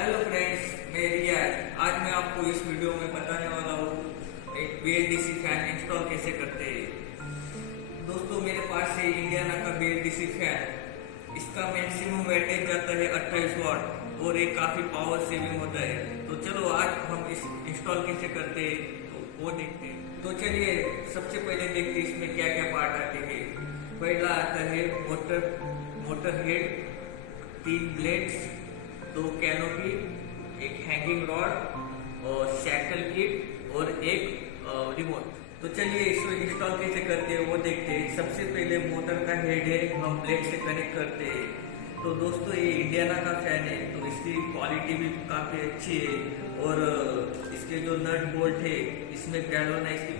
Hello friends, मैं रियाज। आज मैं आपको इस वीडियो में बताने वाला हूँ एक BLDC फैन इंस्टॉल कैसे करते हैं। दोस्तों, मेरे पास है इंडियाना का BLDC फैन। इसका मैक्सिमम वेटेज जाता है 28 वाट और ये काफ़ी पावर सेविंग होता है। तो चलो आज हम इस इंस्टॉल कैसे करते हैं तो वो देखते हैं। तो चलिए सबसे पहले देखते हैं इसमें क्या क्या पार्ट आते हैं। पहला आता है मोटर हेड, 3 ब्लेड्स, 2 कैनोपी, एक हैंगिंग रॉड और शैकल किट और एक रिमोट। तो चलिए इसको इंस्टॉल कैसे करते हैं वो देखते हैं। सबसे पहले मोटर का हेड है, हम ब्लेड से कनेक्ट करते हैं। तो दोस्तों, ये इंडियाना का फैन है तो इसकी क्वालिटी भी काफ़ी अच्छी है और इसके जो नट बोल्ट है इसमें गैल्वेनाइज की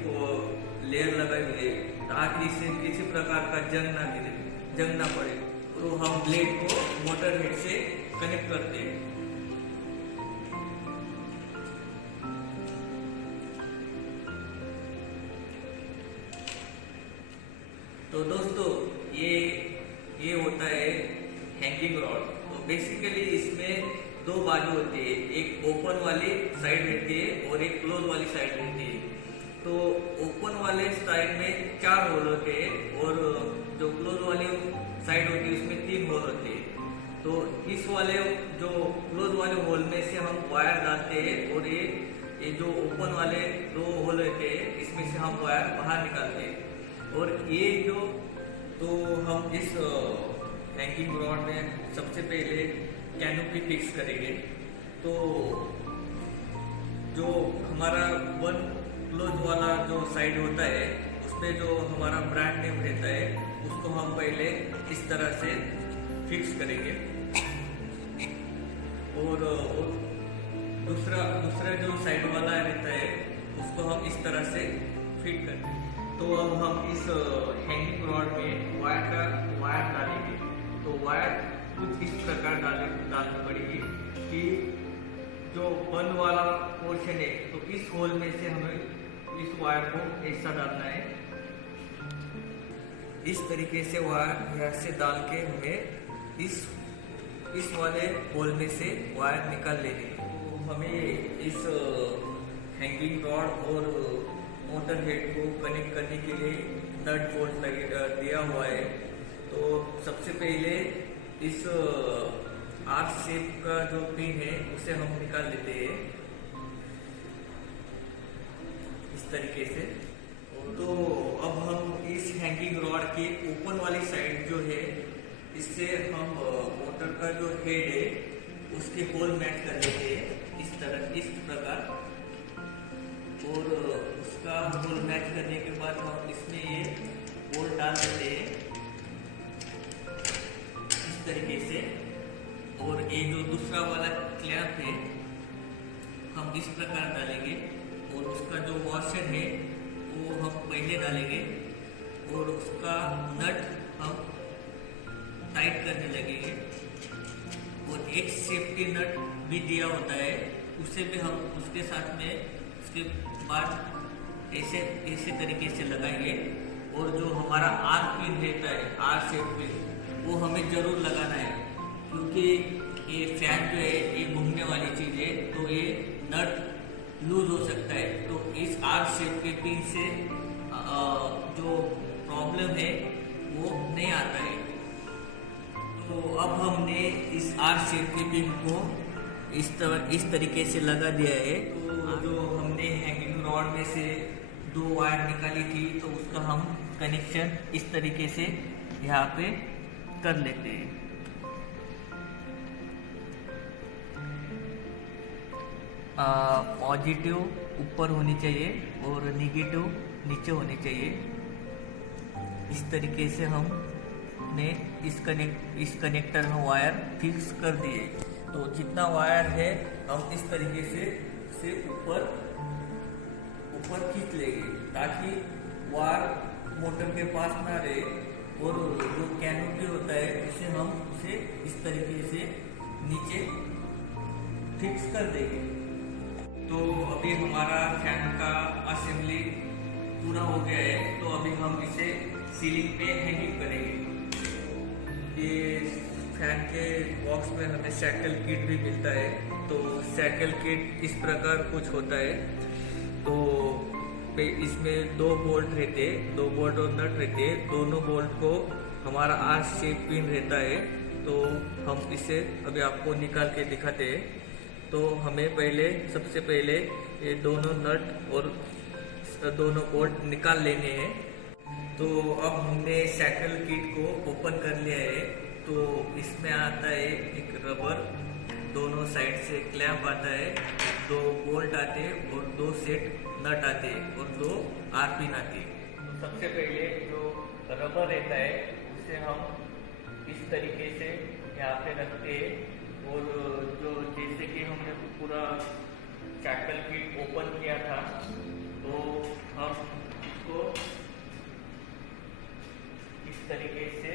लेयर लगाई हुई है ताकि इसे किसी प्रकार का जंग ना पड़े। तो हम ब्लेड को मोटर हेड से कनेक्ट करते हैं। तो दोस्तों, ये होता है हैंगिंग रॉड। तो बेसिकली इसमें 2 बाजू होती है, एक ओपन वाली साइड रहती है और एक क्लोज वाली साइड रहती है। तो ओपन वाले साइड में 4 होल होते हैं और जो क्लोज वाली साइड होती है उसमें 3 होल होते हैं। तो इस वाले जो क्लोज वाले होल में से हम वायर डालते हैं और ये जो ओपन वाले 2 होल रहते हैं इसमें से हम वायर बाहर निकालते हैं। और ये जो तो हम इस हैंगिंग रॉड में सबसे पहले कैनोपी फिक्स करेंगे। तो जो हमारा 1 क्लोज वाला जो साइड होता है उसमें जो हमारा ब्रांड नेम रहता है उसको हम पहले इस तरह से फिक्स करेंगे और दूसरा जो साइड वाला रहता है उसको हम इस तरह से फिट करेंगे। तो अब हम इस हैंगिंग रॉड में वायर डालेंगे। तो वायर कुछ इस प्रकार डालनी पड़ेगी कि जो बंद वाला पोर्शन है तो इस होल में से हमें इस वायर को ऐसा डालना है। इस तरीके से वायर यहाँ से डाल के हमें इस वाले होल में से वायर निकाल लेंगे। तो हमें इस हैंगिंग रॉड और मोटर हेड को कनेक्ट करने के लिए नट बोल्ट दिया हुआ है। तो सबसे पहले इस आर्क शेप का जो पिन है उसे हम निकाल लेते हैं इस तरीके से। तो अब हम इस हैंगिंग रॉड के ओपन वाली साइड जो है इससे हम मोटर का जो हेड है उसके होल मैच कर लेते हैं इस प्रकार। और उसका होल मैच करने के बाद हम इसमें ये बोल्ट डाल देते हैं इस तरीके से। और ये जो दूसरा वाला क्लैंप है हम इस प्रकार डालेंगे और उसका जो वॉशर है वो हम पहले डालेंगे और उसका नट हम टाइट करने लगेंगे। और एक सेफ्टी नट भी दिया होता है उसे भी हम उसके साथ में उसके बाद ऐसे तरीके से लगाएंगे। और जो हमारा आर पिन रहता है, आर शेप पिन, वो हमें जरूर लगाना है क्योंकि ये फैन जो है ये घूमने वाली चीज़ है तो ये नट लूज हो सकता है। तो इस आर शेप के पिन से जो प्रॉब्लम है वो नहीं आता है। तो अब हमने इस आर शेप के पिन को इस तरीके से लगा दिया है। तो जो हमने हैंगिंग रॉड में से 2 वायर निकाली थी तो उसका हम कनेक्शन इस तरीके से यहाँ पे कर लेते हैं। पॉजिटिव ऊपर होनी चाहिए और निगेटिव नीचे होनी चाहिए। इस तरीके से हमने इस कनेक्टर में वायर फिक्स कर दिए। तो जितना वायर है हम इस तरीके से ऊपर खींच लेंगे ताकि वायर मोटर के पास ना रहे। और जो कैनोपी होता है उसे इस तरीके से नीचे फिक्स कर देंगे। तो अभी हमारा फैन का असेंबली पूरा हो गया है। तो अभी हम इसे सीलिंग पे हैंगिंग करेंगे। ये फैन के बॉक्स में हमें साइकिल किट भी मिलता है। तो साइकिल किट इस प्रकार कुछ होता है। तो इसमें 2 बोल्ट रहते, 2 बोल्ट और नट रहते। दोनों बोल्ट को हमारा आर शेप पिन रहता है। तो हम इसे अभी आपको निकाल के दिखाते हैं। तो हमें सबसे पहले ये दोनों नट और दोनों बोल्ट निकाल लेने हैं। तो अब हमने साइकिल किट को ओपन कर लिया है। तो इसमें आता है एक रबर, दोनों साइड से क्लैंप आता है, 2 बोल्ट आते हैं और 2 सेट नट आते हैं और 2 आर पिन आते हैं। तो सबसे पहले जो रबर रहता है उसे हम इस तरीके से यहाँ पे रखते हैं। और जो जैसे कि हमने पूरा साइकिल किट ओपन किया था, तो हम इसको इस तरीके से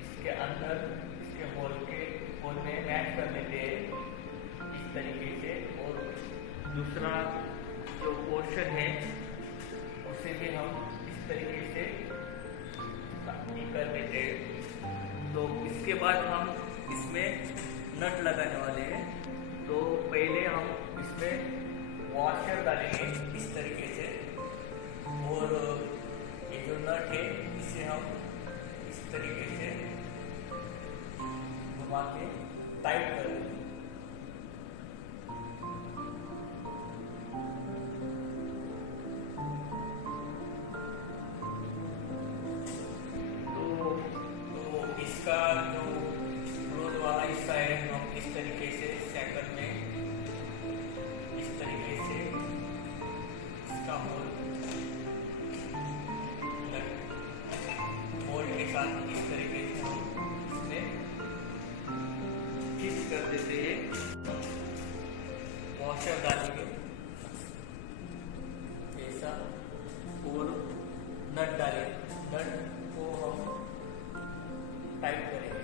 इसके अंदर इसके होल में मैच कर लेते हैं इस तरीके से। और दूसरा जो पोर्शन है उसे भी हम इस तरीके से कर देते हैं। तो इसके बाद हम इसमें नट लगाने वाले हैं। तो पहले हम इसमें वॉशर डालेंगे इस तरीके से। और ये जो नट है इसे हम इस तरीके से घुमा के टाइट कर देंगे। इसका जो क्लोज वाला हिस्सा है हम इस तरीके से साइकिल में इस तरीके से इसका होल के साथ इस तरीके से हम इसमें फिक्स कर देते हैं। वॉशर डालेंगे ऐसा और नट डालेंगे। नट को हम टाइट करेंगे।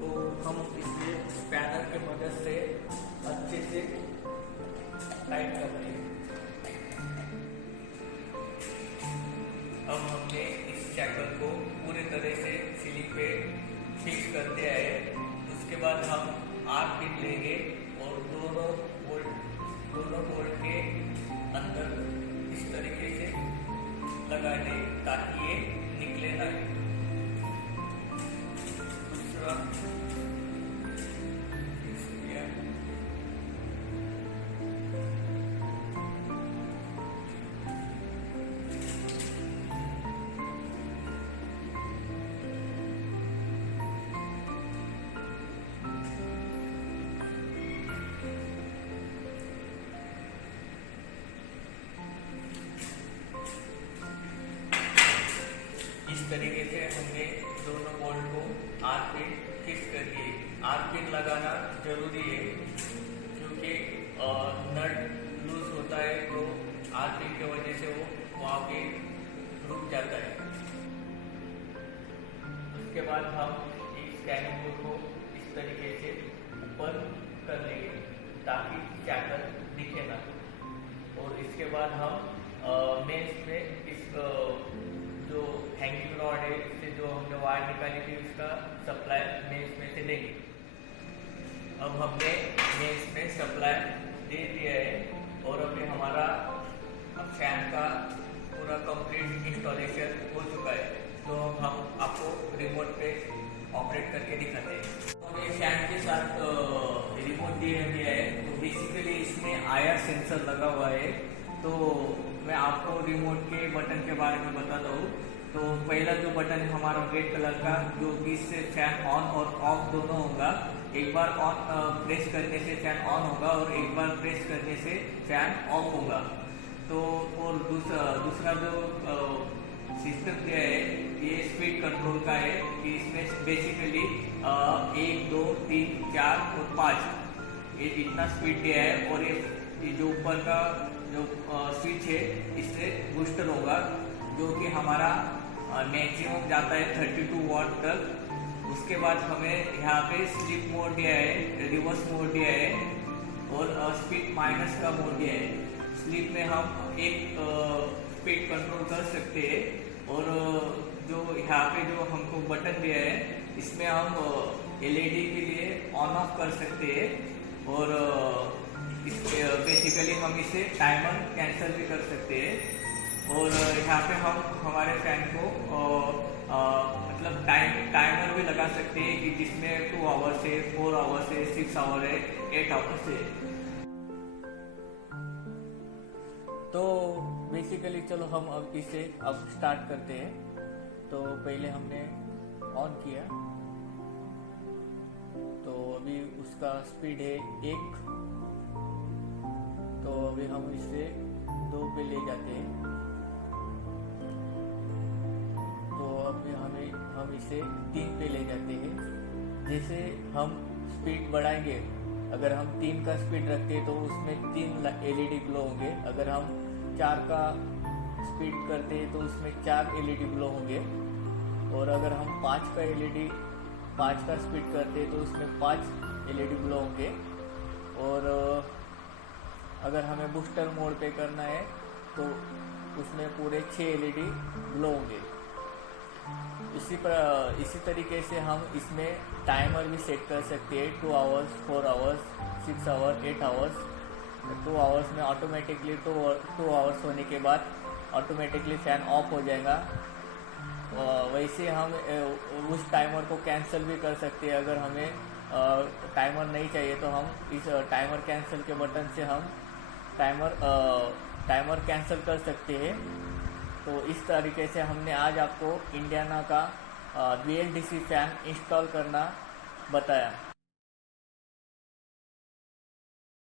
तो हम इसे स्पैनर के मदद से अच्छे से टाइट कर रहे हैं। अब हमने इस साइकिल को पूरी तरह से सीलिंग पे फिक्स कर दिया है। उसके बाद हम आर पिन लेंगे और दोनों बोल्ट के अंदर इस तरीके से लगा दें ताकि ये निकले ना। दूसरा इस तरीके से हमने दोनों बोल्ट को आर पिन फिक्स कर दिए। आर पिन लगाना जरूरी है क्योंकि नट लूज होता है तो आर पिन की वजह से वो वहाँ पे रुक जाता है। उसके बाद हम इस स्कैनिंग बोर्ड को इस तरीके से ऊपर कर लेंगे ताकि साइकिल दिखे ना। और इसके बाद हम मेंस में इस जो हैंगिंग रॉड है इससे जो हमने वायर निकाली थी उसका सप्लाई मेंस में से देंगे। अब हमने मेंस में सप्लाई दे दिया है और अभी हमारा फैन का पूरा कंप्लीट इंस्टॉलेशन हो चुका है। तो हम आपको रिमोट पे ऑपरेट करके दिखाते हैं। हमने फैन के साथ रिमोट दिया है। तो बेसिकली इसमें आईआर सेंसर लगा हुआ है। तो मैं आपको रिमोट के बटन के बारे में बताता हूँ। तो पहला जो बटन है हमारा रेड कलर का, जो कि इससे फैन ऑन और ऑफ दोनों होगा। एक बार ऑन प्रेस करने से फैन ऑन होगा और एक बार प्रेस करने से फैन ऑफ होगा। तो और दूसरा जो सिस्टम दिया है ये स्पीड कंट्रोल का है कि इसमें बेसिकली 1, 2, 3, 4 और 5 ये इतना स्पीड दिया है। और ये जो ऊपर का जो स्विच है इससे बूस्टर होगा जो कि हमारा मैक्सिमम जाता है 32 वाट तक। उसके बाद हमें यहाँ पे स्लीप मोड दिया है, रिवर्स मोड दिया है। और स्पीड माइनस का मोड दिया है। स्लीप में हम एक स्पीड कंट्रोल कर सकते हैं और जो यहाँ पे जो हमको बटन दिया है इसमें हम एलईडी के लिए ऑन ऑफ कर सकते हैं और बेसिकली हम इसे टाइमर कैंसिल भी कर सकते हैं। और यहाँ पे हम हमारे फैन को मतलब टाइमर भी लगा सकते हैं कि जिसमें 2 आवर्स है, 4 आवर्स है, 6 आवर है, 8 आवर्स है। तो बेसिकली चलो हम अब इसे अब स्टार्ट करते हैं। तो पहले हमने ऑन किया तो अभी उसका स्पीड है 1, तो अभी हम इसे 2 पे ले जाते हैं। तो अभी हम इसे 3 पे ले जाते हैं। जैसे हम स्पीड बढ़ाएंगे, अगर हम 3 का स्पीड रखते हैं तो उसमें 3 एलईडी ग्लो होंगे। अगर हम 4 का स्पीड करते हैं तो उसमें 4 एलईडी ग्लो होंगे। और अगर हम 5 का स्पीड करते हैं तो उसमें 5 एलईडी ग्लो होंगे। और अगर हमें बूस्टर मोड पे करना है तो उसमें पूरे 6 एलईडी ग्लो होंगे। इसी तरीके से हम इसमें टाइमर भी सेट कर सकते हैं, 2 hours, 4 hours, 6 hours, 8 hours. 2 hours में ऑटोमेटिकली 2 आवर्स होने के बाद ऑटोमेटिकली फ़ैन ऑफ हो जाएगा। वैसे हम उस टाइमर को कैंसिल भी कर सकते हैं। अगर हमें टाइमर नहीं चाहिए तो हम इस टाइमर कैंसिल के बटन से हम टाइमर कैंसिल कर सकते हैं। तो इस तरीके से हमने आज आपको इंडियाना का VLDC फ़ैन इंस्टॉल करना बताया।